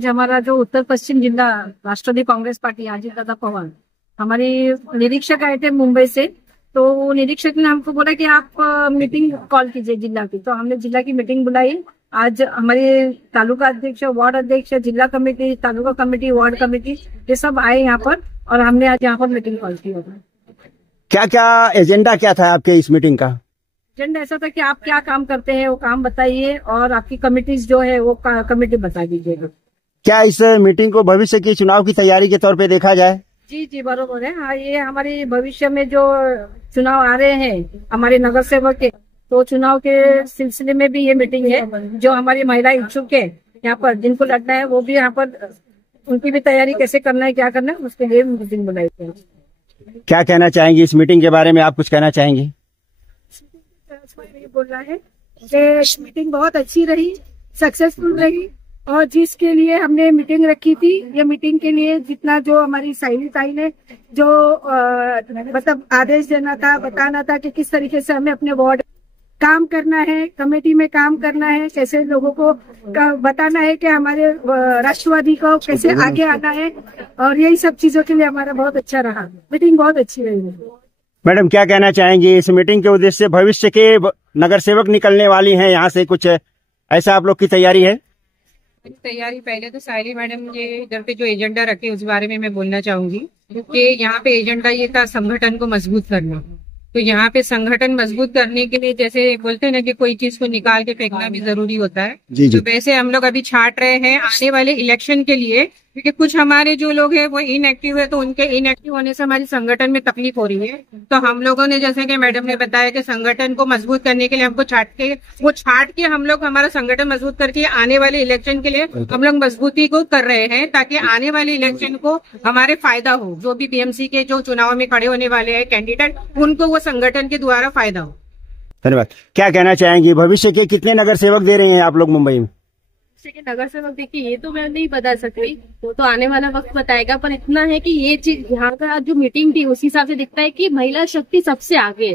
आज हमारा जो उत्तर पश्चिम जिला राष्ट्रवादी कांग्रेस पार्टी अजीत दादा पवार हमारे निरीक्षक आए थे मुंबई से। तो वो निरीक्षक ने हमको बोला कि आप मीटिंग कॉल कीजिए जिला की। तो हमने जिला की मीटिंग बुलाई। आज हमारे तालुका अध्यक्ष, वार्ड अध्यक्ष, जिला कमेटी, तालुका कमेटी, वार्ड कमेटी ये सब आए यहाँ पर और हमने आज यहाँ पर मीटिंग कॉल की। क्या क्या एजेंडा क्या था आपके इस मीटिंग का? एजेंडा ऐसा था कि आप क्या काम करते हैं वो काम बताइए और आपकी कमिटीज जो है वो कमेटी बता दीजिएगा। क्या इस मीटिंग को भविष्य के चुनाव की तैयारी के तौर पे देखा जाए? जी जी बरोबर है। हाँ, ये हमारे भविष्य में जो चुनाव आ रहे हैं हमारे नगर सेवक के, तो चुनाव के सिलसिले में भी ये मीटिंग है। जो हमारी महिला इच्छुक है यहाँ पर जिनको लड़ना है वो भी यहाँ पर उनकी भी तैयारी कैसे करना है, क्या करना है, उसके लिए मीटिंग बुलाई है। क्या कहना चाहेंगी इस मीटिंग के बारे में? आप कुछ कहना चाहेंगी? ये बोल रहा है कि मीटिंग बहुत अच्छी रही, सक्सेसफुल रही और जिसके लिए हमने मीटिंग रखी थी, ये मीटिंग के लिए जितना जो हमारी साइली ताई ने जो मतलब आदेश देना था, बताना था कि किस तरीके से हमें अपने वार्ड काम करना है, कमेटी में काम करना है, कैसे लोगों को बताना है कि हमारे राष्ट्रवादी को कैसे आगे आना है और यही सब चीजों के लिए हमारा बहुत अच्छा रहा। मीटिंग बहुत अच्छी रही। मैडम क्या कहना चाहेंगी इस मीटिंग के उद्देश्य से? भविष्य के नगर सेवक निकलने वाली हैं यहाँ से, कुछ ऐसा आप लोग की तैयारी है? तैयारी पहले तो सायली मैडम ये इधर पे जो एजेंडा रखे उस बारे में मैं बोलना चाहूंगी कि यहाँ पे एजेंडा ये था संगठन को मजबूत करना। तो यहाँ पे संगठन मजबूत करने के लिए जैसे बोलते हैं ना कि कोई चीज को निकाल के फेंकना भी जरूरी होता है। जी जी। तो वैसे हम लोग अभी छाट रहे हैं आने वाले इलेक्शन के लिए, क्योंकि कुछ हमारे जो लोग हैं वो इनएक्टिव है, तो उनके इनएक्टिव होने से हमारी संगठन में तकलीफ हो रही है। तो हम लोगों ने जैसे कि मैडम ने बताया कि संगठन को मजबूत करने के लिए हमको छाट के हम लोग हमारा संगठन मजबूत करके आने वाले इलेक्शन के लिए हम लोग मजबूती को कर रहे हैं, ताकि आने वाले इलेक्शन को हमारे फायदा हो। जो भी बीएमसी के जो चुनाव में खड़े होने वाले हैं कैंडिडेट, उनको वो संगठन के द्वारा फायदा हो। धन्यवाद। क्या कहना चाहेंगी भविष्य के कितने नगर सेवक दे रहे हैं आप लोग मुंबई में? नगर सेवक देखिए ये तो मैं नहीं बता सकती, वो तो आने वाला वक्त बताएगा। पर इतना है कि ये चीज यहाँ का जो मीटिंग थी उस हिसाब से दिखता है कि महिला शक्ति सबसे आगे है।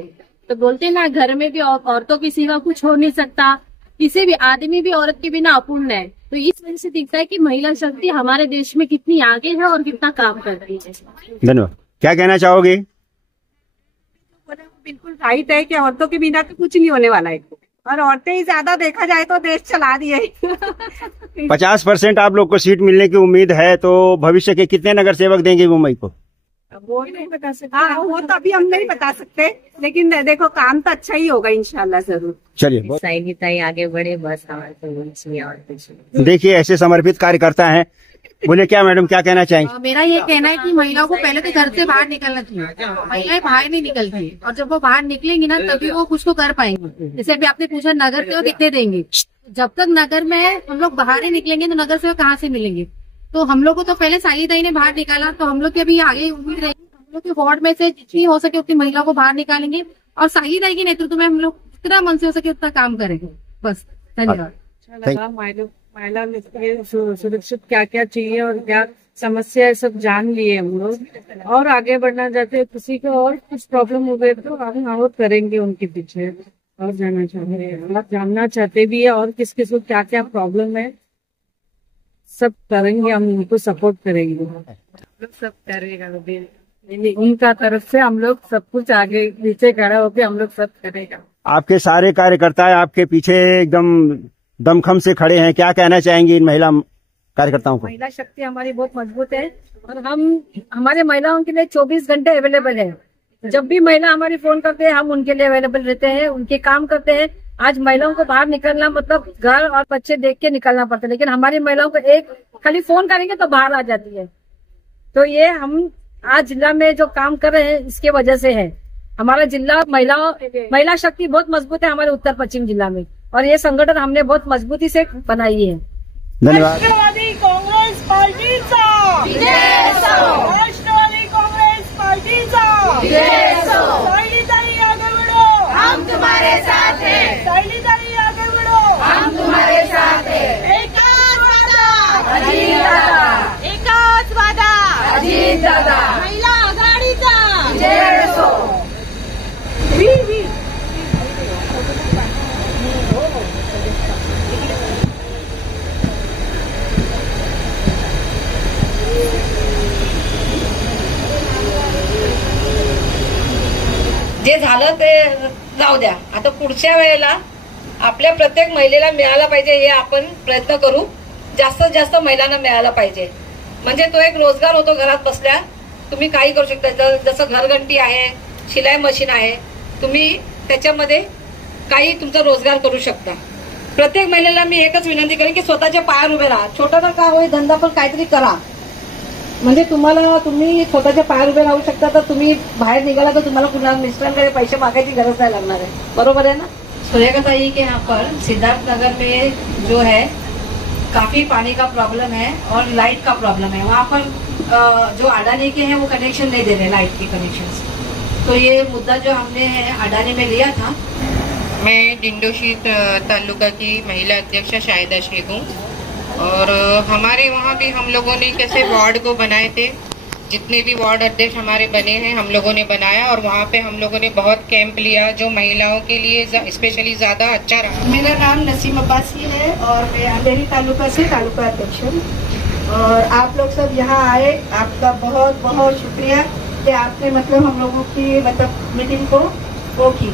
तो बोलते हैं ना घर में भी औरतों की सिवा कुछ हो नहीं सकता, किसी भी आदमी भी औरत के बिना अपूर्ण है। तो इस वजह से दिखता है कि महिला शक्ति हमारे देश में कितनी आगे है और कितना काम करती है। धन्यवाद। क्या कहना चाहोगे? बिल्कुल राइट है कि औरतों के बिना तो कुछ नहीं होने वाला है और औरतें ही ज्यादा देखा जाए तो देश चला दिए। 50% आप लोग को सीट मिलने की उम्मीद है, तो भविष्य के कितने नगर सेवक देंगे मुंबई को? वो नहीं बता सकते। हाँ, वो तो अभी हम नहीं बता सकते, लेकिन देखो काम तो अच्छा ही होगा इंशाल्लाह जरूर। चलिए साइली ताई आगे बढ़े बस हमारे और देखिए ऐसे समर्पित कार्यकर्ता हैं। बोले क्या मैडम क्या कहना चाहेंगे? मेरा ये कहना है कि महिलाओं को पहले तो घर से बाहर निकलना चाहिए। महिलाएं बाहर नहीं निकलती और जब वो बाहर निकलेंगी ना तभी वो कुछ तो कर पाएंगी। जैसे अभी आपने पूछा नगर सेवक कितने देंगे, जब तक नगर में हम लोग बाहर ही निकलेंगे तो नगर सेवक कहाँ से मिलेंगे? तो हम लोग को तो पहले साइली ताई ने बाहर निकाला, तो हम लोग की अभी आगे उम्मीद रहेगी हम लोग के वार्ड में से जितनी हो सके उतनी महिलाओं को बाहर निकालेंगे और साइली ताई के नेतृत्व में हम लोग जितना मन से हो सके उतना काम करेंगे। बस धन्यवाद। महिला सुरक्षित क्या क्या चाहिए और क्या समस्या है सब जान लिए हम लोग और आगे बढ़ना चाहते हैं। किसी को और कुछ प्रॉब्लम हो गए तो हम और करेंगे उनके पीछे और जाना चाहते हैं, जानना चाहते भी है और किस किस को क्या क्या प्रॉब्लम है सब करेंगे, हम उनको सपोर्ट करेंगे। सब करेगा उनका तरफ से हम लोग सब कुछ आगे पीछे खड़ा होकर हम लोग सब करेगा। आपके सारे कार्यकर्ता आपके पीछे एकदम दमखम से खड़े हैं। क्या कहना चाहेंगे इन महिला कार्यकर्ताओं को? महिला शक्ति हमारी बहुत मजबूत है और हम हमारे महिलाओं के लिए 24 घंटे अवेलेबल है। जब भी महिला हमारी फोन करते हैं हम उनके लिए अवेलेबल रहते हैं, उनके काम करते हैं। आज महिलाओं को बाहर निकलना मतलब घर और बच्चे देख के निकलना पड़ता है, लेकिन हमारी महिलाओं को एक खाली फोन करेंगे तो बाहर आ जाती है। तो ये हम आज जिला में जो काम कर रहे हैं इसके वजह से है। हमारा जिला महिला शक्ति बहुत मजबूत है हमारे उत्तर पश्चिम जिला में और ये संगठन हमने बहुत मजबूती से बनाई है। धन्यवाद। राष्ट्रवादी कांग्रेस पार्टीचा राष्ट्रवादी कांग्रेस पार्टीचा सायली ताई आगे बढ़ो, हम तुम्हारे साथ हैं। सायली ताई आगे बढ़ो, हम तुम्हारे साथ हैं। एकाच वादा अजित दादा, एकाच वादा अजित दादा, महिला आघाडीचा जय असो। ते जाऊ द्या. आता पुढच्या वेळेला आपल्या प्रत्येक महिलेला मिळाला पाहिजे हे आपण प्रयत्न करू. जास्तीत जास्त महिलांना मिळाला पाहिजे. म्हणजे तो एक रोजगार होतो. घरात बसल्या तुम्ही काही करू शकता. जसं घरघंटी आहे, शिलाई मशीन आहे, तुम्ही त्याच्यामध्ये काही तुमचा रोजगार करू शकता. प्रत्येक महिलेला मी एकच विनंती करेन की स्वतःच्या पायावर उभे राहा. छोटा ना का होय धंदा पण काहीतरी करा. म्हणजे तुम्ही स्वतःच्या पायावर उभे राहू शकता. तर तुम्ही बाहेर निघाला तर तुम्हाला पुन्हा मिस्टरांकडे पैसे मागायची गरज नाही लागणार आहे. बरोबर है ना. सुरेखाताई के यहाँ पर सिद्धार्थ नगर में जो है काफी पानी का प्रॉब्लम है और लाइट का प्रॉब्लम है. वहाँ पर जो अडानी के हैं वो कनेक्शन नहीं दे रहे लाइट के कनेक्शन. तो ये मुद्दा जो हमने अडानी में लिया था. मैं डिंडोशी तालुका की महिला अध्यक्ष शाहिदा शेख हूँ और हमारे वहाँ भी हम लोगों ने कैसे वार्ड को बनाए थे. जितने भी वार्ड अध्यक्ष हमारे बने हैं हम लोगों ने बनाया और वहाँ पे हम लोगों ने बहुत कैंप लिया जो महिलाओं के लिए स्पेशली ज्यादा अच्छा रहा. मेरा नाम नसीम अब्बासी है और मैं अंधेरी तालुका से तालुका अध्यक्ष हूँ. और आप लोग सब यहाँ आए, आपका बहुत बहुत शुक्रिया कि आपने मतलब हम लोगों की मतलब मीटिंग को वो की.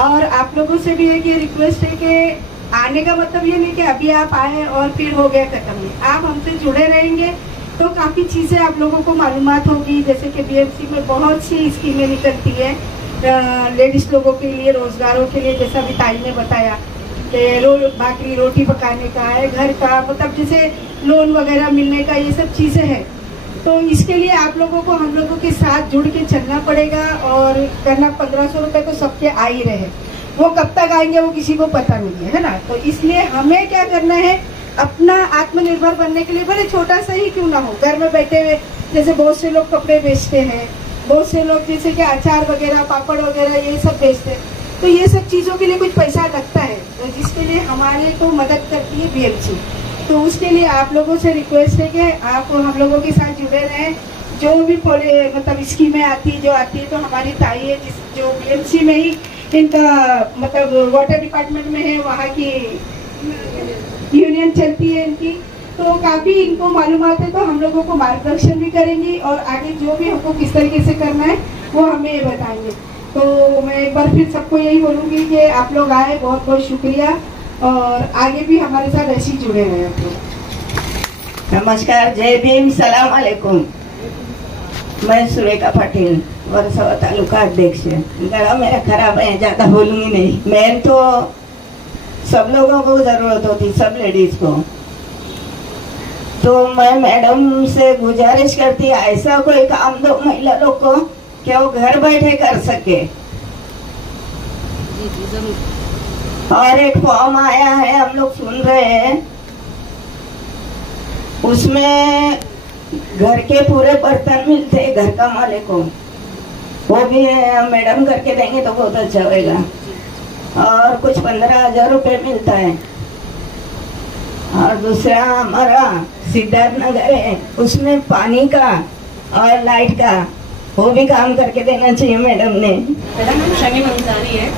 और आप लोगों से भी एक ये रिक्वेस्ट है कि आने का मतलब ये नहीं कि अभी आप आए और फिर हो गया खत्म. नहीं, आप हमसे जुड़े रहेंगे तो काफ़ी चीज़ें आप लोगों को मालूमात होगी. जैसे कि बीएमसी में बहुत सी स्कीमें निकलती है लेडीज लोगों के लिए, रोजगारों के लिए. जैसा भी ताई ने बताया कि बाकी रोटी पकाने का है, घर का मतलब जैसे लोन वगैरह मिलने का, ये सब चीज़ें हैं. तो इसके लिए आप लोगों को हम लोगों के साथ जुड़ के चलना पड़ेगा. और करना 1500 रुपये तो सबके आ ही रहे. वो कब तक आएंगे वो किसी को पता नहीं है ना. तो इसलिए हमें क्या करना है, अपना आत्मनिर्भर बनने के लिए भले छोटा सा ही क्यों ना हो, घर में बैठे हुए जैसे बहुत से लोग कपड़े बेचते हैं, बहुत से लोग जैसे कि अचार वगैरह, पापड़ वगैरह ये सब बेचते हैं. तो ये सब चीज़ों के लिए कुछ पैसा लगता है, तो जिसके लिए हमारे को मदद करती है बीएमसी. तो उसके लिए आप लोगों से रिक्वेस्ट है कि आप हम लोगों के साथ जुड़े रहें. जो भी मतलब स्कीमें आती जो आती है तो हमारी ताई है जो बीएमसी में ही इनका मतलब वाटर डिपार्टमेंट में है, वहाँ की यूनियन चलती है इनकी. तो काफ़ी इनको मालूमात है. तो हम लोगों को मार्गदर्शन भी करेंगी और आगे जो भी हमको किस तरीके से करना है वो हमें बताएंगे. तो मैं एक बार फिर सबको यही बोलूँगी कि आप लोग आए, बहुत बहुत शुक्रिया. और आगे भी हमारे साथ ऐसे ही जुड़े रहे आप लोग. नमस्कार, जय भीम, सलाम अलैकुम. मैं सुरेखा पाटिल, वर्सोवा तालुका अध्यक्ष. गला मेरा खराब है, ज्यादा बोलूंगी नहीं. मैं तो सब लोगों को जरूरत होती, सब लेडीज को. तो मैं मैडम से गुजारिश करती ऐसा कोई काम दो महिला लोग को कि वो घर बैठे कर सके. और एक फॉर्म आया है, हम लोग सुन रहे हैं, उसमें घर के पूरे बर्तन मिलते हैं घर का मालिक को. वो भी मैडम करके देंगे तो बहुत अच्छा होगा. और कुछ 15,000 रुपये मिलता है. और दूसरा हमारा सिद्धार्थ नगर है, उसमें पानी का और लाइट का वो भी काम करके देना चाहिए मैडम ने. मेरा नाम शमी मंसारी है,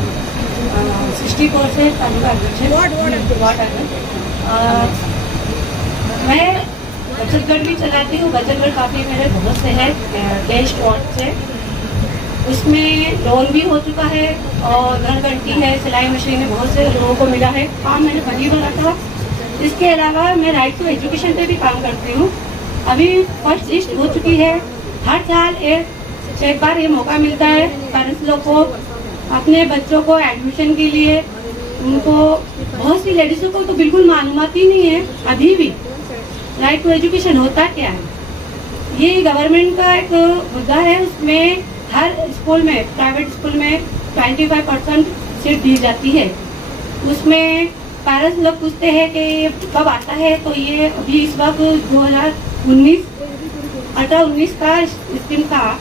64 से तालुका अध्यक्ष. मैं बचत गढ़ भी चलाती हूँ. बचत गढ़ काफ़ी मेरे बहुत से है देश वार्ड से. उसमें लोन भी हो चुका है और घर घंटी है, सिलाई मशीन बहुत से लोगों को मिला है. काम मैंने बनी भरा था. इसके अलावा मैं राइट टू एजुकेशन पे भी काम करती हूँ. अभी फर्स्ट लिस्ट हो चुकी है. हर साल एक बार ये मौका मिलता है पेरेंट्स लोग को अपने बच्चों को एडमिशन के लिए. उनको बहुत सी लेडीजों को तो बिल्कुल मालूमात ही नहीं है अभी भी राइट टू एजुकेशन होता क्या है. ये गवर्नमेंट का एक मुद्दा है. उसमें हर स्कूल में, प्राइवेट स्कूल में 25% सीट दी जाती है. उसमें पेरेंट्स लोग पूछते हैं कि कब आता है. तो ये अभी इस वक्त 2019 का स्कीम था.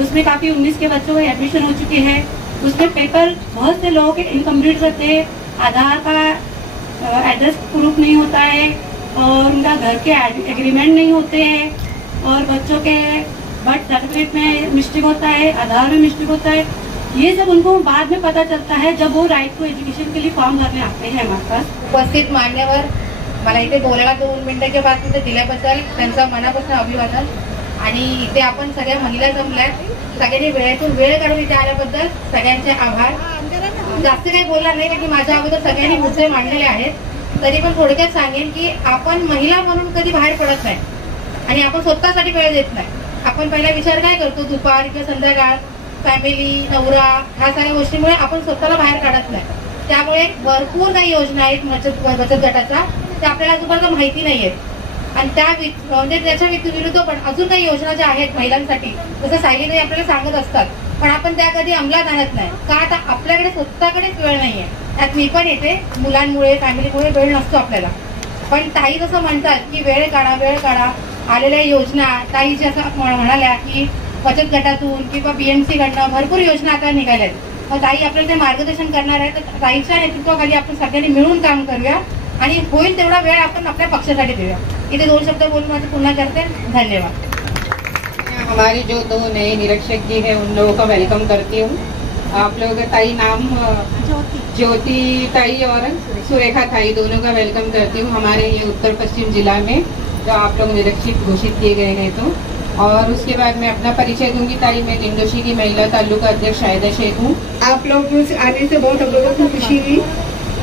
उसमें काफ़ी 19 के बच्चों के एडमिशन हो चुके हैं. उसमें पेपर बहुत से लोगों के इनकम्प्लीट रहते हैं. आधार का एड्रेस प्रूफ नहीं होता है और उनका घर के एग्रीमेंट नहीं होते हैं और बच्चों के बर्थ सर्टिफिकेट में मिस्टेक होता है, आधार में मिस्टेक होता है. ये सब उनको बाद में पता चलता है जब वो राइट टू एज्युकेशन के लिए फॉर्म भरने आते हैं हमारे पास. उपस्थित मान्यवर, मला इथे बोलायला 2 मिनिटाच्या बातमी दिल्याबद्दल त्यांचा मनापासून अभिवादन. आणि इथे आपण सगळ्या महिला जमल्या, सगळ्यांनी वेळेतून वेळ काढून इथे आल्याबद्दल सगळ्यांचे आभार. जास्त काही बोलणार नाही कारण माझ्या अगोदर सगळ्यांनी मुद्दे मांडलेले आहेत. तरी पण थोडक्यात सांगेन की आपण महिला म्हणून कधी बाहेर पडत नाही आणि आपण स्वतःसाठी वेळ देत नाही. आपण पहिला विचार काय करतो, दुपार किंवा संध्याकाळ, फॅमिली, नवरा, ह्या सगळ्या गोष्टीमुळे आपण स्वतःला बाहेर काढत नाही. त्यामुळे भरपूर काही योजना आहेत बचत गटाच्या, त्या आपल्याला अजूनपर्यंत माहिती नाहीयेत. आणि म्हणजे त्याच्या विरुद्ध पण अजून काही योजना ज्या आहेत महिलांसाठी, जसं सायलीताई आपल्याला सांगत असतात, पण आपण त्या कधी अंमलात आणत नाही का, आता आपल्याकडे स्वतःकडेच वेळ नाहीये. त्यात मी पण येते, मुलांमुळे फॅमिलीमुळे वेळ नसतो आपल्याला. पण ताई जसं म्हणतात की वेळ काढा, आलेल्या योजना ताई जे असं म्हणाल्या की बचत गटातून किंवा BMC कडनं भरपूर योजना आता निघाल्यात. मग ताई आपल्याला ते मार्गदर्शन करणार आहे, तर ताईच्या नेतृत्वाखाली आपण सगळ्यांनी मिळून काम करूया आणि होईल तेवढा वेळ आपण आपल्या पक्षासाठी देऊया. इथे 2 शब्द बोलून माझं पुन्हा करते. धन्यवाद. हमारे जो 2 नए निरीक्षक जी है उन लोगों का वेलकम करती हूँ. आप लोगों का ताई नाम ज्योति ताई और सुरेखा ताई, दोनों का वेलकम करती हूँ हमारे ये उत्तर पश्चिम जिला में जो आप लोग निरीक्षक घोषित किए गए हैं. तो और उसके बाद मैं अपना परिचय दूंगी. ताई मैं निंदोशी की महिला तालुका अध्यक्ष शायदा शेख हूँ. आप लोग आने से बहुत हम लोगों को खुशी हुई.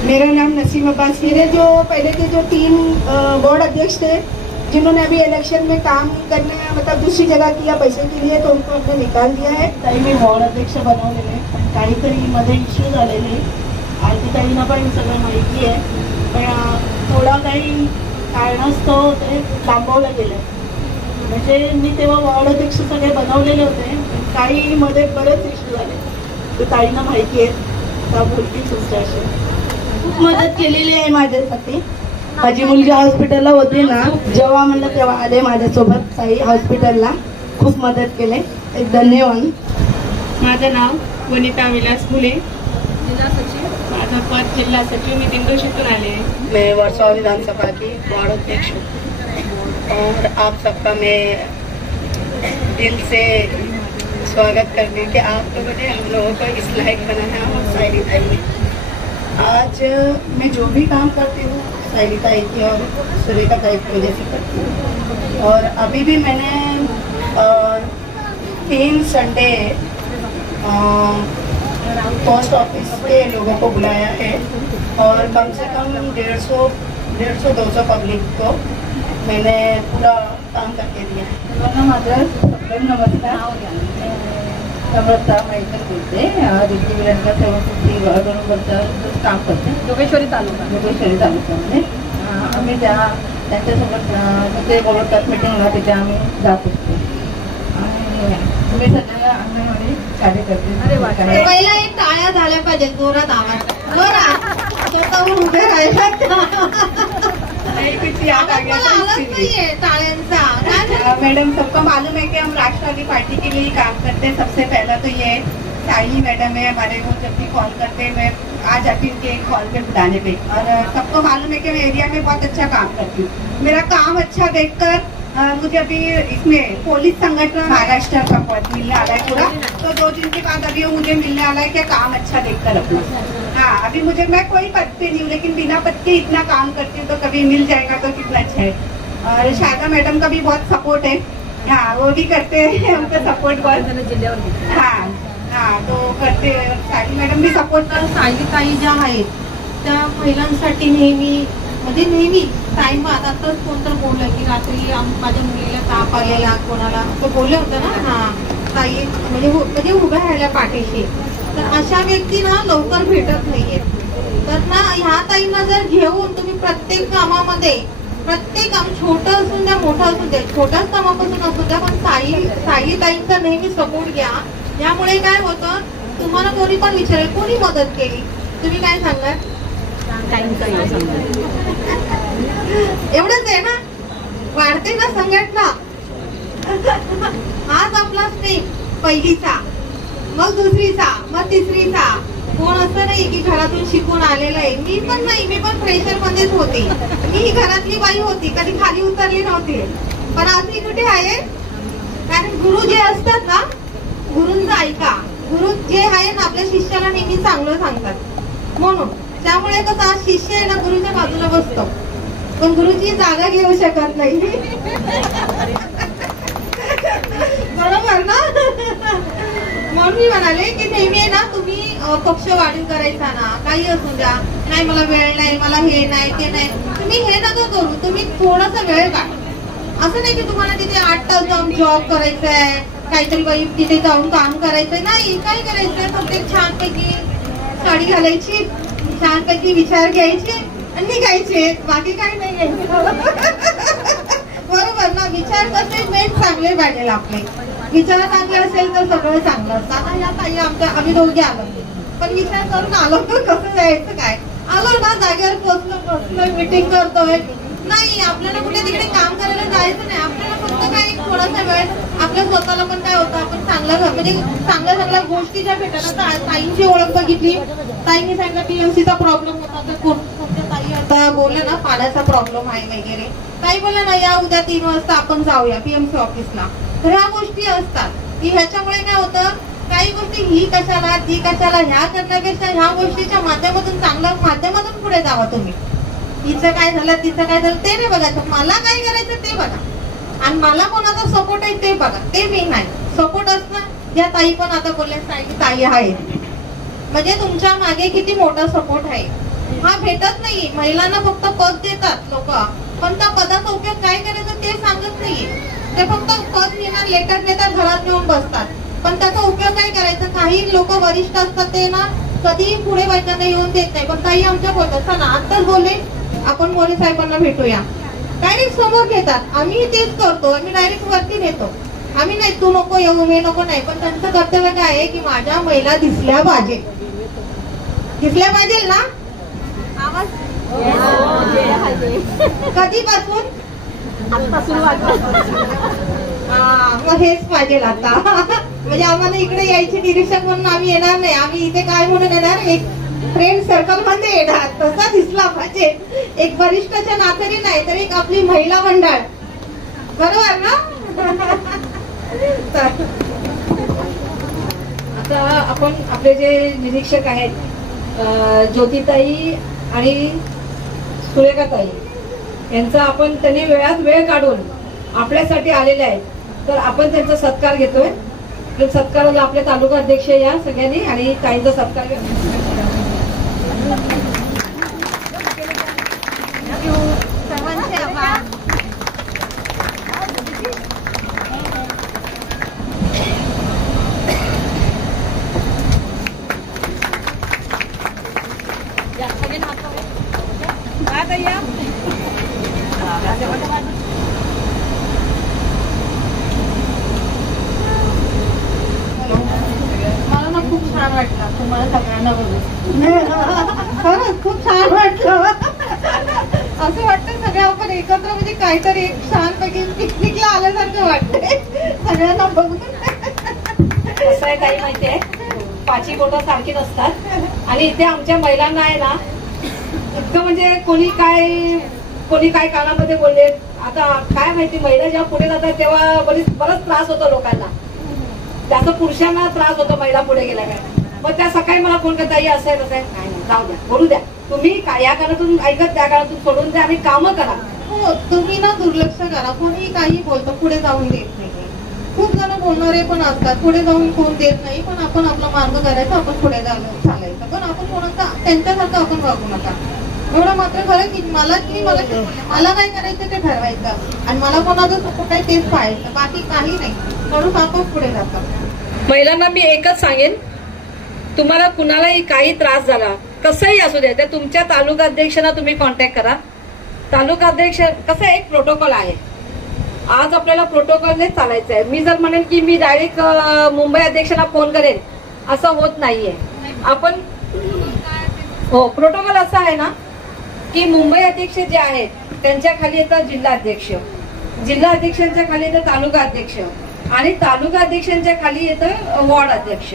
मेरा नाम नसीम अब्बास. मेरे जो पहले के जो 3 बोर्ड अध्यक्ष थे जिन्होंने अभी इलेक्शन में काम करने मतलब दूसरी जगह किया पैसे के लिए, तो उनको हमने निकाल दिया है. ताई मी वॉर्ड अध्यक्ष बनवलेले, पण काहीतरी मध्ये इश्यू झालेले. आरतीताईंना पण सगळं माहिती आहे, पण थोडा काही कारणास्तव ते थांबवलं गेलं. म्हणजे मी तेव्हा वॉर्ड अध्यक्ष सगळे बनवलेले होते, काही मध्ये बरेच इश्यू झाले, ते ताईंना माहिती आहे. त्या बोलतील तुमच्याशी. खूप मदत केलेली आहे माझ्यासाठी. माझी मुलगी हॉस्पिटलला होती ना, जेव्हा म्हणलं तेव्हा आले माझ्यासोबत ताई हॉस्पिटलला, खूप मदत केले. एक धन्यवाद. माझं नाव वनिता विलास फुले, जिल्हा सचिव. माझं पद जिल्हा सचिव. मी दिंडोशीतून आले. मैं वर्सोवा विधानसभा की वार्ड अध्यक्ष हूँ और आप सबका मैं दिल से स्वागत करती हूँ कि आप लोगों ने हम लोगों को इस लायक बनाया. और सायलीताई ने आज मैं जो भी काम करती हूँ सायलीताई की और सुरेखा ताई की वजह से करती हूँ. और अभी भी मैंने 3 संडे पोस्ट ऑफिस के लोगों को बुलाया है और कम से कम 150-200 पब्लिक को मैंने पूरा काम करके दिया है. माझं नमस्कार. समर्था मैत्र बोलते, रिद्धी विलंका सेवाकृती बरोबरचं काम करते योगेश्वरी तालुक्यामध्ये. आम्ही त्यांच्यासोबत ते बोलवतात मीटिंगला, तिथे आम्ही जात असतो. आणि तुम्ही सगळ्या अंगणवाडी कार्यकर्ते. पहिला एक टाळ्या झाल्या पाहिजे, जोरात आवाज. बरं स्वतःहून उभे राहिला टाळ्यांचा. मैडम सबको मालूम है कि हम राष्ट्रवादी पार्टी के लिए काम करते हैं. सबसे पहला तो ये साइली मैडम है हमारे, वो जब भी कॉल करते हैं मैं आ जाती हूँ उनके कॉल पे बुलाने पे. और सबको मालूम है कि मैं एरिया में बहुत अच्छा काम करती हूँ. मेरा काम अच्छा देखकर मुझे अभी इसमें पुलिस संगठन महाराष्ट्र का पद मिलने वाला है पूरा. तो 2 दिन के बाद अभी मुझे मिलने वाला है कि काम अच्छा देखकर अपना. हाँ, अभी मुझे मैं कोई पद पे नहीं हूँ, लेकिन बिना पद के इतना काम करती हूँ, तो कभी मिल जाएगा तो कितना अच्छा है. और शारदा मैडम का भी बहुत सपोर्ट है. हाँ, वो भी करते हैं, उनका सपोर्ट बहुत. हाँ, तो करते हैं. सायली मॅडम भी सपोर्ट. सायलीताई ज्या आहेत त्या महिलांसाठी नेहमी टाइम आताच कोणतर बोललं की रात्री माझ्या मुलीला ताप आलेला कोणाला, तो बोलले होते ना. हा, ताई म्हणजे उभ्या राहिल्या पाठीशी. तर अशा व्यक्ती ना लवकर भेटत नाहीये. तर ना ह्या ताईंना जर घेऊन तुम्ही प्रत्येक कामामध्ये, प्रत्येक काम छोटं असून द्या मोठं असून द्या, छोट्याच कामापासून असू द्या, पण सायलीताईंचा नेहमी सपोर्ट घ्या. यामुळे काय होतं, तुम्हाला कोणी पण विचारेल कोणी मदत केली, तुम्ही काय सांगणार? एवढंच आहे ना, वाढते ना संघटना. हाच आपला स्टेप, पहिलीचा, मग दुसरीचा, मग तिसरीचा. कोण असं नाही की घरातून शिकून आलेलं आहे. मी पण नाही, मी पण प्रेशर मध्येच होती. मी घरातली बाई होती, कधी खाली उतरली नव्हती. पण आज मी कुठे आहे, कारण गुरु जे असतात ना, गुरूंचं ऐका. गुरु जे आहे ना आपल्या शिष्याला नेहमी चांगलं सांगतात. म्हणून त्यामुळे कसं आज शिष्य आहे ना गुरुच्या बाजूला बसतो, पण गुरुची जागा घेऊ शकत नाही. बरोबर ना. म्हणून मी म्हणाले की नेहमी ना तुम्ही पक्ष वाढीव करायचा ना, काही असू द्या, नाही मला वेळ नाही, मला हे नाही ते नाही, तुम्ही हे नका करू. तुम्ही थोडासा वेळ काढा. असं नाही की तुम्हाला तिथे 8 तास जाऊन जॉब करायचा आहे, काहीतरी बाई तिथे जाऊन काम करायचंय. नाही, काय करायचंय, फक्त छानपैकी साडी घालायची, छानपैकी विचार घ्यायचे आणि निघायचे, बाकी काही नाही घ्यायचं. बरोबर ना. विचार कसे मेन चांगले पाहिजे आपले. विचार चांगले असेल तर सगळं चांगलं असतं. आता या ताई आम्ही दोघे आलो, पण विचार करून आलो तर कसं जायचं काय. आलो ना, जागेवर पोहोचलो, मीटिंग करतोय. नाही, आपल्याला कुठे तिकडे काम करायला जायचं नाही. आपल्याला फक्त काय थोडासा वेळ आपल्या स्वतःला पण काय होतं, आपण चांगलं म्हणजे चांगल्या गोष्टी ज्या भेटतात. ताईंची ओळख बघितली, ताईंनी सांगितलं पीएमसीचा प्रॉब्लेम होता, तर कोणत्या ताई आता बोलल्या ना पाण्याचा प्रॉब्लेम आहे वगैरे. ताई बोलल्या ना या उद्या 3 वाजता आपण जाऊया पीएमसी ऑफिसला. तर ह्या गोष्टी असतात की ह्याच्यामुळे काय होतं, काही गोष्टी ही कशाला ती कशाला ह्या करण्यापेक्षा ह्या गोष्टीच्या माध्यमातून चांगल्या माध्यमातून पुढे जावा तुम्ही. तिचं काय झालं, तिचं काय झालं ते नाही बघायचं, मला काय करायचं ते बघा, आणि मला कोणाचा सपोर्ट आहे ते बघा. ते मी नाही, सपोर्ट असणं. या ताई पण आता बोलल्या ताई आहे म्हणजे तुमच्या मागे किती मोठा सपोर्ट आहे. हा भेटत नाही महिलांना, फक्त पद देतात लोक, पण त्या पदाचा उपयोग काय करायचा ते सांगत नाहीये. ते फक्त पद घेणार, लेटर देतात, घरात नेऊन बसतात, पण त्याचा उपयोग काय करायचा. काही लोक वरिष्ठ असतात ते ना कधीही पुढे बायकांना येऊन देत नाही. पण ताई आमच्या बोलतात ना, आताच बोलले आपण मोरे साहेबांना भेटूया, डायरेक्ट समोर घेतात. आम्ही तेच करतो, आम्ही डायरेक्ट वरती नेतो. आम्ही नाही तू नको येऊ हे नको नाही, पण त्यांचं कर्तव्य काय आहे की माझ्या महिला दिसल्या पाहिजे. दिसल्या पाहिजे ना. आवाज कधीपासून मग हेच पाहिजे आता. म्हणजे आम्हाला इकडे यायचे निरीक्षक म्हणून आम्ही येणार नाही, आम्ही इथे काय म्हणून येणार, एक फ्रेंड सर्कल मध्ये येणार. तसा दिसला पाहिजे, एक वरिष्ठच्या नात्याने नाही तर एक आपली महिला मंडळ. बरोबर ना. आता आपण आपले जे निरीक्षक आहेत ज्योतिताई आणि सुरेखाताई यांचा आपण त्यांनी वेळात वेळ काढून आपल्यासाठी आलेले आहेत, तर आपण त्यांचा सत्कार घेतोय. सत्काराला आपले तालुका अध्यक्ष या सगळ्यांनी आणि ताईंचा सत्कार मला ना खूप छान वाटलं तुम्हाला सगळ्यांना बघून. खरंच खूप छान वाटलं. असं वाटतं सगळे आपण एकत्र म्हणजे काहीतरी एक छानपैकी पिकनिकला आल्यासारखं वाटतंय सगळ्यांना बघून. कसं आहे काही माहितीये, पाची बोटं सारखी नसतात आणि इथे आमच्या महिलांना आहे ना इतकं म्हणजे कोणी काय कानामध्ये बोलले. आता काय माहिती, महिला जेव्हा पुढे जातात तेव्हा बरंच त्रास होतो लोकांना, जास्त पुरुषांना त्रास होतो महिला पुढे गेल्या काय. मग त्या सकाळी मला फोन करता येईल असं आहे तसं आहे, नाही जाऊ द्या, बोलू द्या, तुम्ही या कानातून ऐकत त्या कानातून सोडून द्या आणि कामं करा. हो, तुम्ही ना दुर्लक्ष करा. कोणी काही बोलतो पुढे जाऊन देत नाही. खूप जण बोलणारे पण असतात, पुढे जाऊन कोण देत नाही, पण आपण आपला मार्ग करायचा, आपण पुढे चालायचं. पण आपण कोणाचा त्यांच्यासारखं आपण बघू नका. एवढं मात्र खरं की मला काय करायचं ते ठरवायचं आणि मला कोणाचं सपोर्ट आहे तेच पाहायचं, बाकी काही नाही. म्हणून आपण पुढे जातात. महिलांना मी एकच सांगेन, तुम्हाला कुणालाही काही त्रास झाला कसंही असू द्या, तर तुमच्या तालुका अध्यक्षांना तुम्ही कॉन्टॅक्ट करा. तालुका अध्यक्ष कसं एक प्रोटोकॉल आहे, आज आपल्याला प्रोटोकॉलने चालायचं आहे. मी जर म्हणेन की मी डायरेक्ट मुंबई अध्यक्षांना फोन करेन असं होत नाहीये. आपण हो, प्रोटोकॉल असा आहे ना की मुंबई अध्यक्ष जे आहेत त्यांच्या खाली येतात जिल्हा अध्यक्ष, जिल्हा अध्यक्षांच्या खाली येतं तालुका अध्यक्ष आणि तालुका अध्यक्षांच्या खाली येतं वॉर्ड अध्यक्ष.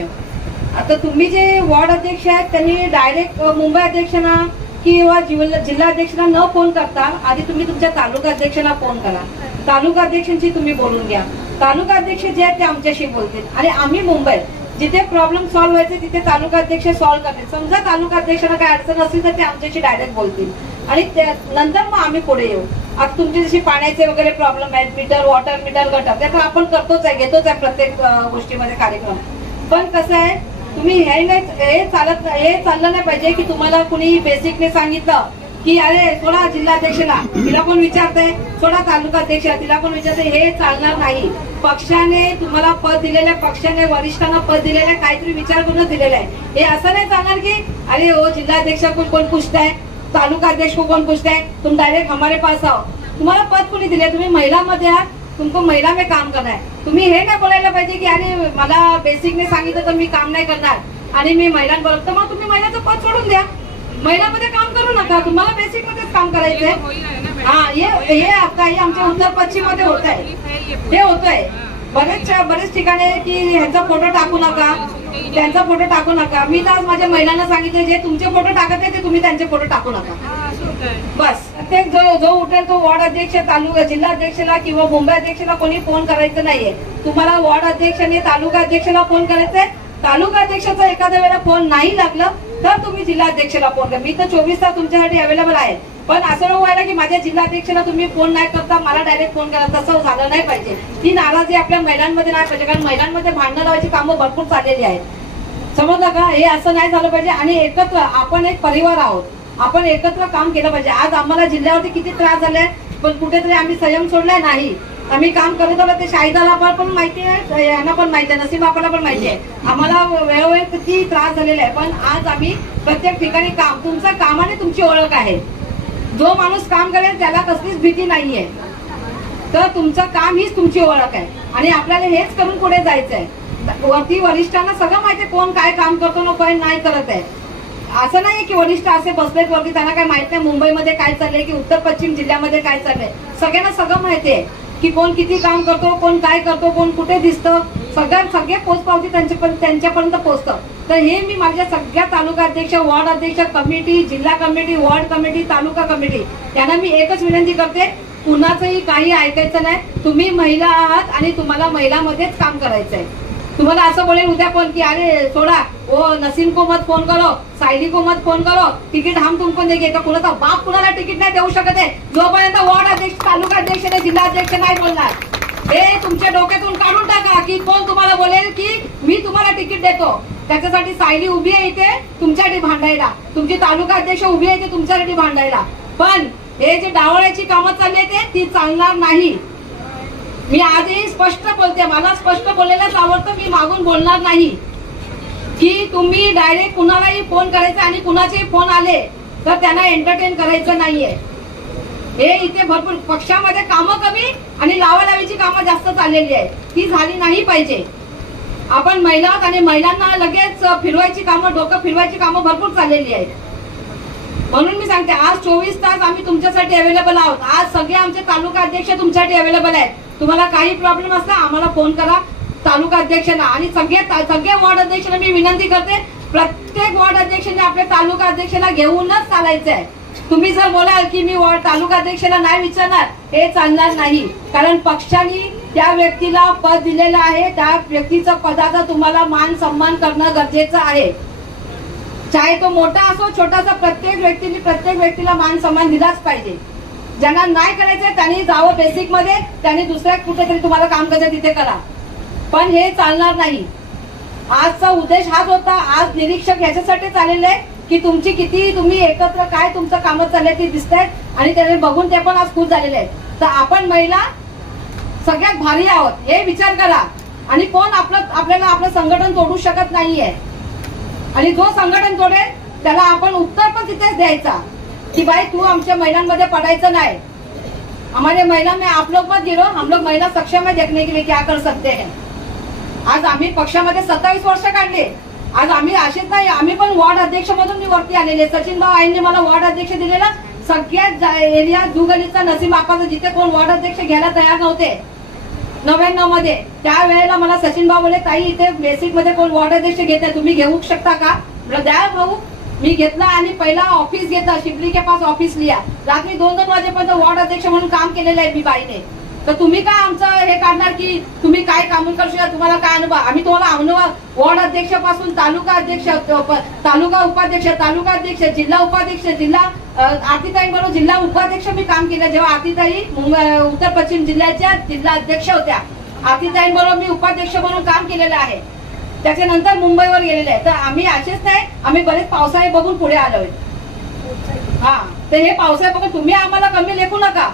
आता तुम्ही जे वॉर्ड अध्यक्ष आहेत त्यांनी डायरेक्ट मुंबई अध्यक्षांना किंवा जिल्हा अध्यक्षांना न फोन करता आधी तुम्ही तुमच्या तालुका अध्यक्षांना फोन करा. तालुका अध्यक्षांशी तुम्ही बोलून घ्या. तालुका अध्यक्ष जे आहेत ते आमच्याशी बोलतील आणि आम्ही मुंबईत जिथे प्रॉब्लेम सॉल्व्ह व्हायचे तिथे तालुका अध्यक्ष सॉल्व्ह करतील. समजा तालुका अध्यक्षांना काय अडचण असली तर ते आमच्याशी डायरेक्ट बोलतील आणि नंतर मग आम्ही पुढे येऊ. आता तुमची जशी पाण्याचे वगैरे प्रॉब्लेम आहेत, मीटर, वॉटर मीटर, गटर, ते तर आपण करतोच आहे, घेतोच आहे प्रत्येक गोष्टीमध्ये कार्यक्रम. पण कसं आहे, तुम्ही हे चाललं नाही पाहिजे की तुम्हाला कुणी बेसिकने सांगितलं की अरे थोडा जिल्हाध्यक्षला तिला कोण विचारते, थोडा तालुका अध्यक्षला तिला कोण विचारते, हे चालणार नाही. पक्षाने तुम्हाला पद दिलेलं, पक्षाने वरिष्ठांना पद दिलेलं, काहीतरी विचार करून दिलेलं आहे. हे असं नाही चालणार की अरे हो जिल्हाध्यक्ष को कोण पूछताय, तालुका अध्यक्ष को कोण पूछताय, तुम डायरेक्ट हमारे पास आओ. तुम्हाला पद कुणी दिले, तुम्ही महिलांमध्ये आहात, तुमको महिला में काम करना है. तुम्ही हे नाही बोलायला पाहिजे की अरे मला बेसिकने सांगितलं तर मी काम नाही करणार आणि मी महिलांबरोबर, तर मग तुम्ही महिलाचं पद सोडून द्या, महिलांमध्ये काम करू नका, तुम्हाला बेसिक मध्येच काम करायचंय. हा, हे आता हे आमच्या उत्तर पश्चिम मध्ये होत आहे, हे होतंय बरेच ठिकाणी की ह्यांचा फोटो टाकू नका, त्यांचा फोटो टाकू नका. मी तर आज माझ्या महिलांना सांगितलं जे तुमचे फोटो टाकत आहे ते तुम्ही त्यांचे फोटो टाकू नका. बस ते जो उठेल तो वॉर्ड अध्यक्ष, तालुका जिल्हाध्यक्षला किंवा मुंबई अध्यक्षला कोणी फोन करायचं नाहीये. तुम्हाला वॉर्ड अध्यक्ष आणि तालुका अध्यक्षला फोन करायचंय. तालुका अध्यक्षाचा एखाद्या वेळेला फोन नाही लागलं तर तुम्ही जिल्हाध्यक्षला फोन करा. मी तर 24 तास तुमच्यासाठी अवेलेबल आहे. पण असं न व्हायला की माझ्या जिल्हाध्यक्षाला तुम्ही फोन नाही करता, मला डायरेक्ट फोन करा, तसं झालं नाही पाहिजे. ही नाराजी आपल्या महिलांमध्ये नाही पाहिजे, कारण महिलांमध्ये भांडणं लावायची कामं भरपूर चाललेली आहेत. समजलं का? हे असं नाही झालं पाहिजे. आणि एकत्र आपण एक परिवार आहोत, आपण एकत्र काम केलं पाहिजे. आज आम्हाला जिल्ह्यावरती किती त्रास झाले, पण कुठेतरी आम्ही संयम सोडलाय नाही. आम्ही काम करत आलो, ते शाहिदाला पण माहिती आहे, यांना पण माहिती आहे, नसीम बापाला पण माहिती आहे, आम्हाला वेळोवेळी किती त्रास झालेला आहे. पण आज आम्ही प्रत्येक ठिकाणी काम, तुमचं कामाने तुमची ओळख आहे. जो माणूस काम करेल त्याला कसलीच भीती नाहीये. तर तुमचं काम हीच तुमची ओळख आहे आणि आपल्याला हेच करून पुढे जायचंय. वरती वरिष्ठांना सगळं माहितीये कोण काय काम करतो ना कोण नाही करत आहे. असं नाही की वरिष्ठ असे बसलेत वरती त्यांना काय माहित नाही मुंबईमध्ये काय चाललंय की उत्तर पश्चिम जिल्ह्यामध्ये काय चाललंय. सगळ्यांना सगळं माहितीये की कोण किती काम करतो, कोण काय करतो, कोण कुठे दिसतं, सगळे पोचपावती त्यांच्यापर्यंत पोहोचतं. तर हे मी माझ्या सगळ्या तालुका अध्यक्ष, वॉर्ड अध्यक्ष, कमिटी, जिल्हा कमिटी, वॉर्ड कमिटी, तालुका कमिटी यांना मी एकच विनंती करते, कुणाचंही काही ऐकायचं नाही. तुम्ही महिला आहात आणि तुम्हाला महिलांमध्येच काम करायचंय. तुम्हाला असं बोलेल उद्या पण की अरे सोडा वो नसीम को मत फोन करो, सायली को मत फोन करो, तिकीट हम तुमको देंगे. का कुणाचा बाप कुणाला तिकीट नाही देऊ शकत आहे जोपर्यंत वॉर्ड अध्यक्ष, तालुका अध्यक्ष आणि जिल्हा अध्यक्ष नाही बोलणार. हे तुमच्या डोक्यातून काढून टाका की कोण तुम्हाला बोलेल की मी तुम्हाला तिकीट देतो. त्याच्यासाठी सायली उभी आहे इथे तुमच्यासाठी भांडायला, तुमची तालुका अध्यक्ष उभी आहे इथे तुमच्यासाठी भांडायला. पण हे जे डावळ्याची कामं चालली आहे ती चालणार नाही. मी आजही स्पष्ट बोलते, मला स्पष्ट बोलायलाच आवडतं. मी मागून बोलणार नाही की तुम्ही डायरेक्ट कुणालाही फोन करायचा आणि कुणाचेही फोन आले तर त्यांना एंटरटेन करायचं नाहीये. हे इथे भरपूर पक्षामध्ये कामं कमी आणि लावालावीची कामं जास्त चाललेली आहेत, ती झाली नाही पाहिजे. आपण महिला आणि महिलांना लगेच फिरवायची कामं, डोकं फिरवायची कामं भरपूर चाललेली आहेत. म्हणून मी सांगते आज 24 तास आम्ही तुमच्यासाठी अवेलेबल आहोत. आज सगळे आमचे तालुका अध्यक्ष तुमच्यासाठी अवेलेबल आहेत. तुम्हाला काही प्रॉब्लेम असला आम्हाला फोन करा, तालुका अध्यक्षांना आणि सगळे वॉर्ड अध्यक्षांना मी विनंती करते, प्रत्येक वॉर्ड अध्यक्षांनी आपल्या तालुका अध्यक्षाला घेऊनच चालायचं आहे. तुम्ही जर बोलाल की मी तालुका अध्यक्षाला नाही विचारणार, हे चालणार नाही. कारण पक्षाने त्या व्यक्तीला पद दिलेलं आहे, त्या व्यक्तीचं पदाचा तुम्हाला मान सन्मान करणं गरजेचं आहे. चाहे तो मोठा असो छोटासा, प्रत्येक व्यक्तीला मान सन्मान दिलाच पाहिजे. ज्यांना नाही करायचंय त्यांनी जावं बेसिक मध्ये, त्यांनी दुसऱ्या कुठेतरी तुम्हाला काम करायचं तिथे करा. पण हे चालणार नाही. आजचा उद्देश हाच होता. आज निरीक्षक ह्याच्यासाठीच आलेले आहे की तुमची किती तुम्ही एकत्र काय तुमचं कामं चाललंय ती दिसतायत आणि त्याने बघून ते पण आज खुश झालेले आहेत. तर आपण महिला सगळ्यात भारी आहोत हे विचार करा. आणि कोण आपल्याला आपलं संघटन तोडू शकत नाहीये. आणि जो संघटन तोडेल त्याला आपण उत्तर पण तिथेच द्यायचा कि भाई तू आमच्या महिलांमध्ये पडायचं नाही. हमारे महिला में आप लोग मत गिरो, हम लोग महिला सक्षम है देखने के लिए क्या कर सकते हैं. आज आम्ही पक्षामध्ये 27 वर्ष काढले. आज आम्ही असेच नाही, आम्ही पण वॉर्ड अध्यक्ष मधून मी वरती आलेले. सचिन भाऊ आईंनी मला वॉर्ड अध्यक्ष दिलेला. सगळ्यात एरिया दुगलीचा नसीम बापाचा जिथे कोण वॉर्ड अध्यक्ष घ्यायला तयार नव्हते 99 मध्ये, त्यावेळेला मला सचिन भाऊ बोलले ताई इथे बेसिक मध्ये कोण वॉर्ड अध्यक्ष घेते, तुम्ही घेऊ शकता का. द्या भाऊ. मी घेतला आणि पहिला ऑफिस घेतला, शिपली के पास ऑफिस लिया. रात्री 2-2 वाजेपर्यंत वॉर्ड अध्यक्ष म्हणून काम केलेलं आहे मी बाईने. तर तुम्ही काय आमचं हे काढणार की तुम्ही काय काम करू शकता, तुम्हाला काय अनुभव, आम्ही तुम्हाला अनुभव वॉर्ड अध्यक्षापासून तालुका अध्यक्ष, तालुका उपाध्यक्ष, तालुका अध्यक्ष, जिल्हा उपाध्यक्ष, जिल्हा आरतीताईंबरोबर जिल्हा उपाध्यक्ष मी काम केलं. जेव्हा आरतीताई उत्तर पश्चिम जिल्ह्याच्या जिल्हा अध्यक्ष होत्या, आरतीताईंबरोबर मी उपाध्यक्ष म्हणून काम केलेलं आहे. त्याच्यानंतर मुंबईवर गेलेले आहे. तर आम्ही असेच नाही, आम्ही बरेच पावसाळे बघून पुढे आलोय. हा, तर हे पावसाळे बघून तुम्ही आम्हाला कमी लेखू नका.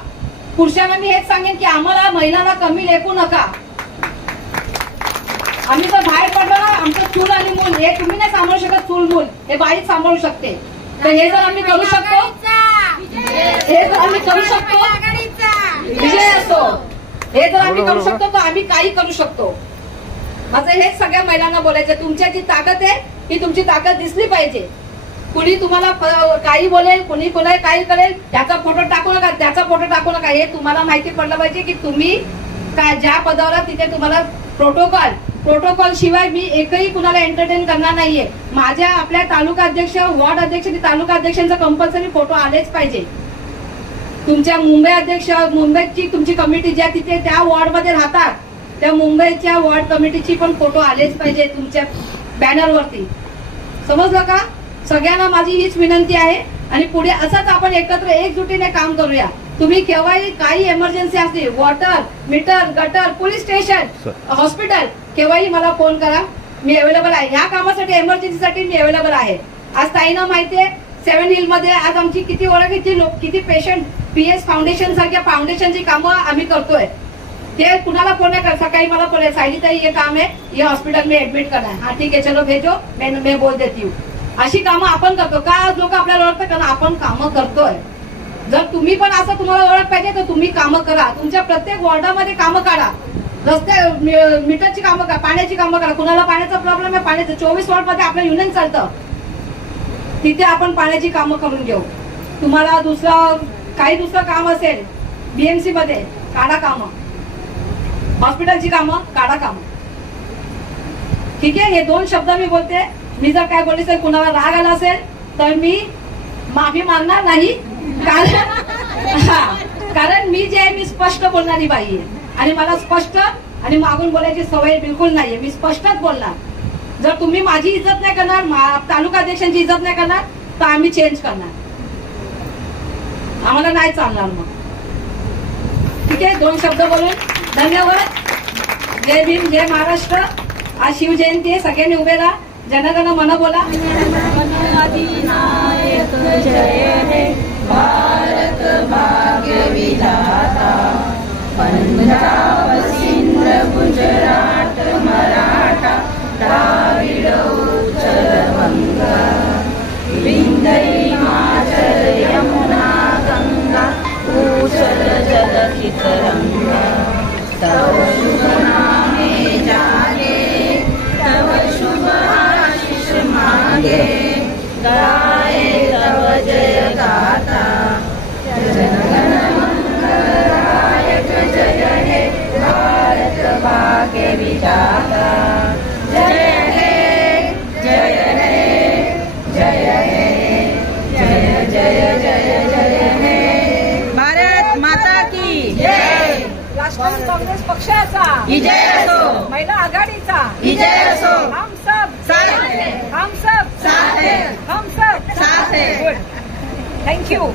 पुरुषांना मी हेच सांगेन की आम्हाला महिलांना कमी लेखू नका. आम्ही जर बाहेर पडलो ना, आमचं चूल आणि मूल हे तुम्ही नाही सांभाळू शकत, चूल मूल हे बाईच सांभाळू शकते. तर हे जर आम्ही करू शकतो, हे जर आम्ही करू शकतो, विजय असो, हे जर आम्ही करू शकतो तर आम्ही काही करू शकतो. माझं हेच सगळ्या महिलांना बोलायचं, तुमच्या जी ताकद आहे ही तुमची ताकद दिसली पाहिजे. कुणी तुम्हाला काही बोलेल, कुणी कोणाला काही करेल, त्याचा फोटो टाकू नका, त्याचा फोटो टाकू नका. हे तुम्हाला माहिती पडलं पाहिजे की तुम्ही काय ज्या पदावर तिथे तुम्हाला प्रोटोकॉल शिवाय मी एकही कुणाला एंटरटेन करणार नाहीये. माझ्या आपल्या तालुका अध्यक्ष, वॉर्ड अध्यक्ष, तालुका अध्यक्षांचा कंपल्सरी फोटो आलेच पाहिजे. तुमच्या मुंबई अध्यक्ष, मुंबईची तुमची कमिटी ज्या तिथे त्या वॉर्डमध्ये राहतात, त्या मुंबईच्या वॉर्ड कमिटीची पण फोटो आलेच पाहिजे तुमच्या बॅनरवरती. समजलं का? सगळ्यांना माझी हीच विनंती आहे. आणि पुढे असंच आपण एकत्र एकजुटीने काम करूया. तुम्ही केव्हाही काही इमर्जन्सी असली, water, meter, gutter, police station, hospital, केव्हाही मला फोन करा, मी अवेलेबल आहे. ह्या कामासाठी, इमर्जन्सीसाठी मी अवेलेबल आहे. आज ताईंना माहितीये 7 हिल मध्ये आज आमची किती ओळख, किती पेशंट PS फाउंडेशन सारख्या फाउंडेशनची कामं आम्ही करतोय. ते कुणाला फोन नाही करत. सकाळी मला बोलाय, सायलीताई ये काम है, ये हॉस्पिटल में एडमिट करना है. हाँ ठीक है, चलो भेजो, मैं बोल देती हूँ. अशी कामं आपण करतो. का आज लोक आपल्याला ओळखतात? कारण आपण कामं करतोय. जर तुम्ही पण असं तुम्हाला ओळख पाहिजे तर तुम्ही कामं करा. तुमच्या प्रत्येक वॉर्डामध्ये कामं काढा. रस्ते, मीटरची कामं करा, पाण्याची कामं करा. कुणाला पाण्याचा प्रॉब्लेम आहे, पाण्याचं 24 वॉर्डमध्ये आपलं युनियन चालतं, तिथे आपण पाण्याची कामं करून घेऊ. तुम्हाला दुसरं काम असेल BMC मध्ये, काढा कामं. हॉस्पिटलची कामं काढा कामं. ठीक आहे, हे 2 शब्द मी बोलते. मी जर काय बोलली तर कुणाला राग आला असेल तर मी माफी मागणार नाही. कारण मी जे आहे मी स्पष्ट बोलणारी बाई आहे. आणि मला स्पष्ट आणि मागून बोलायची सवय बिलकुल नाहीये. मी स्पष्टच बोलणार. जर तुम्ही माझी इज्जत नाही करणार, तालुका अध्यक्षांची इज्जत नाही करणार, तर आम्ही चेंज करणार. आम्हाला नाही चालणार मग. ठीक आहे, 2 शब्द बोलून धन्यवाद. जय भीम, जय महाराष्ट्र. आज शिवजयंती आहे, सगळ्यांनी उभे राहा. जनगण मन बोला. अधिनायक जय हे भारत भाग्य विधाता. पंजाब सिंध गुजरात मराठा द्राविड उत्कल गंगा विंध्य हिमाचल यमुना गंगा उचल जलधि तरंगा. तव शुभ नामे जागे, तव शुभ आशीष मांगे, गाए तव जय गाथा. जनगण मंगलदायक जय हे भारत भाग्य विधाता. जय हे, जय हे, जय हे, जय जय जय जय हे. भारत माता की जय. राष्ट्रवादी काँग्रेस पक्षाचा विजय असो, महिला आघाडीचा विजय असो. हम सब साथ हैं, हम सब साथ हैं, हम सब साथ हैं. थँक्यू.